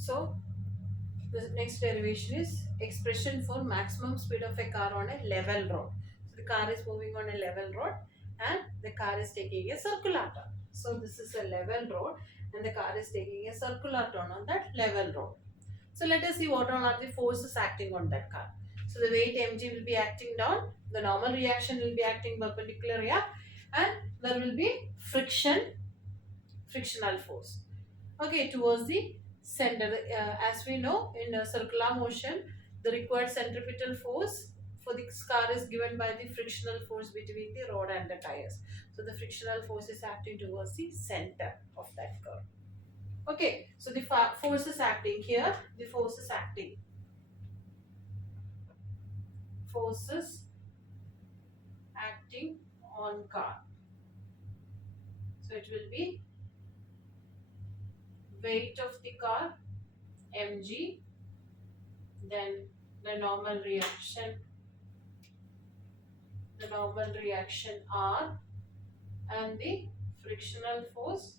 So the next derivation is expression for maximum speed of a car on a level road. So the car is moving on a level road and the car is taking a circular turn. So this is a level road and the car is taking a circular turn on that level road. So let us see what all are the forces acting on that car. So the weight mg will be acting down, the normal reaction will be acting perpendicular here, and there will be frictional force. Okay, towards the center. As we know, in circular motion, the required centripetal force for the car is given by the frictional force between the rod and the tires. So the frictional force is acting towards the center of that curve. Okay, so the force is acting here. The forces acting on car. So it will be weight of the car mg, then the normal reaction R, and the frictional force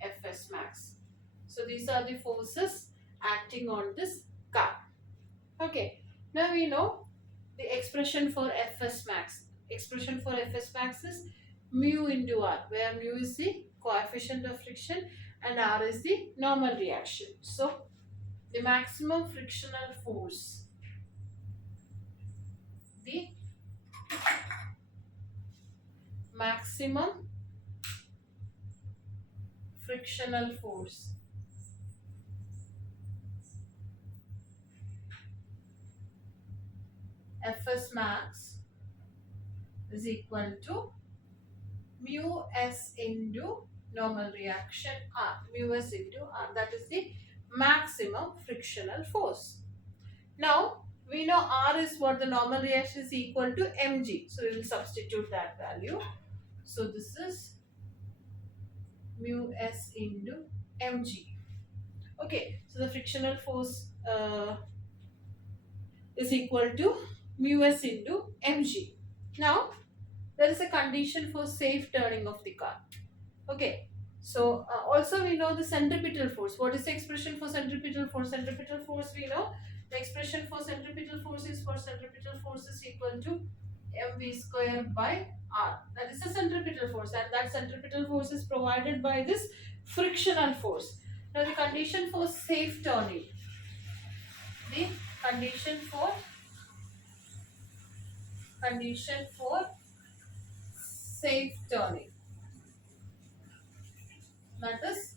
Fs max. So these are the forces acting on this car. Okay, now we know the expression for Fs max. Expression for Fs max is mu into R, where mu is the coefficient of friction and R is the normal reaction. So the maximum frictional force, the maximum frictional force Fs max is equal to mu s into normal reaction R, mu s into R, that is the maximum frictional force. Now we know R is what the normal reaction is equal to mg, so we will substitute that value. So this is mu s into mg. Okay, so the frictional force is equal to mu s into mg. Now there is a condition for safe turning of the car. Okay, so also we know the centripetal force. What is the expression for centripetal force? Centripetal force, we know the expression for centripetal force is equal to mv square by r. That is the centripetal force, and that centripetal force is provided by this frictional force. Now the condition for safe turning, the condition for safe turning, that is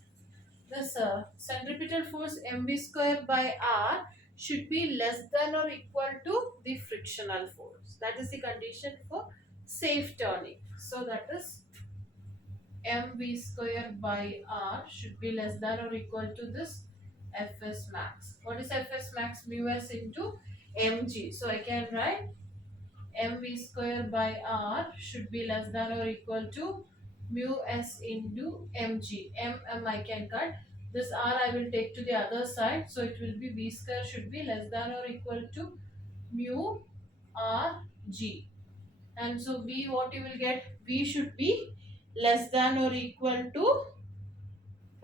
this centripetal force mv square by r should be less than or equal to the frictional force. That is the condition for safe turning. So that is mv square by r should be less than or equal to this Fs max. What is Fs max? Mu s into mg. So I can write mv square by r should be less than or equal to mu s into mg. M I can cut. This r I will take to the other side. So it will be v square should be less than or equal to mu r g. And so v, what you will get? V should be less than or equal to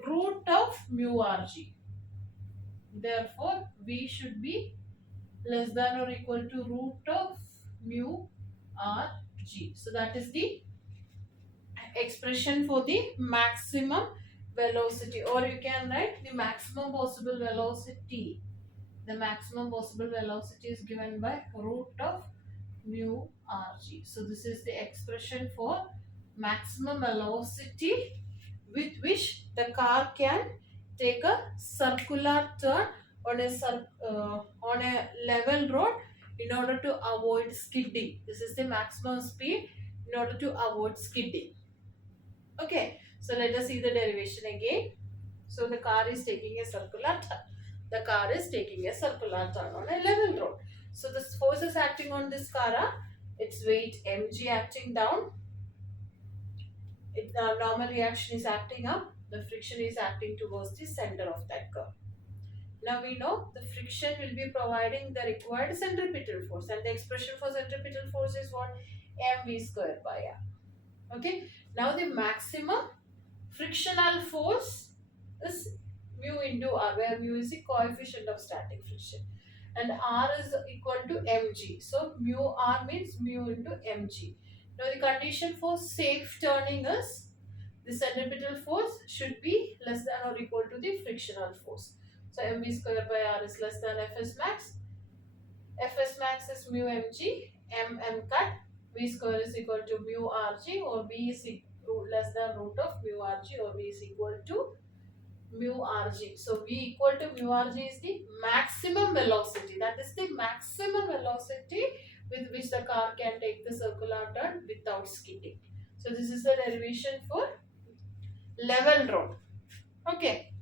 root of mu r g. Therefore v should be less than or equal to root of mu r g. So that is the expression for the maximum velocity, or you can write the maximum possible velocity. The maximum possible velocity is given by root of mu rg. So this is the expression for maximum velocity with which the car can take a circular turn on a level road in order to avoid skidding. This is the maximum speed in order to avoid skidding. Okay, so let us see the derivation again. So the car is taking a circular turn. The car is taking a circular turn on a level road. So the forces acting on this car are its weight mg acting down, the normal reaction is acting up, the friction is acting towards the center of that curve. Now we know the friction will be providing the required centripetal force, and the expression for centripetal force is what? Mv square by r. Okay. Now the maximum frictional force is mu into r, where mu is the coefficient of static friction and r is equal to mg. So mu r means mu into mg. Now the condition for safe turning is the centripetal force should be less than or equal to the frictional force. So mv square by r is less than fs max. Fs max is mu mg, m cut, v square is equal to mu rg, or v is less than root of mu rg, or v is equal to mu rg. So v equal to mu rg is the maximum velocity. That is the maximum velocity with which the car can take the circular turn without skidding. So this is the derivation for level road. Okay.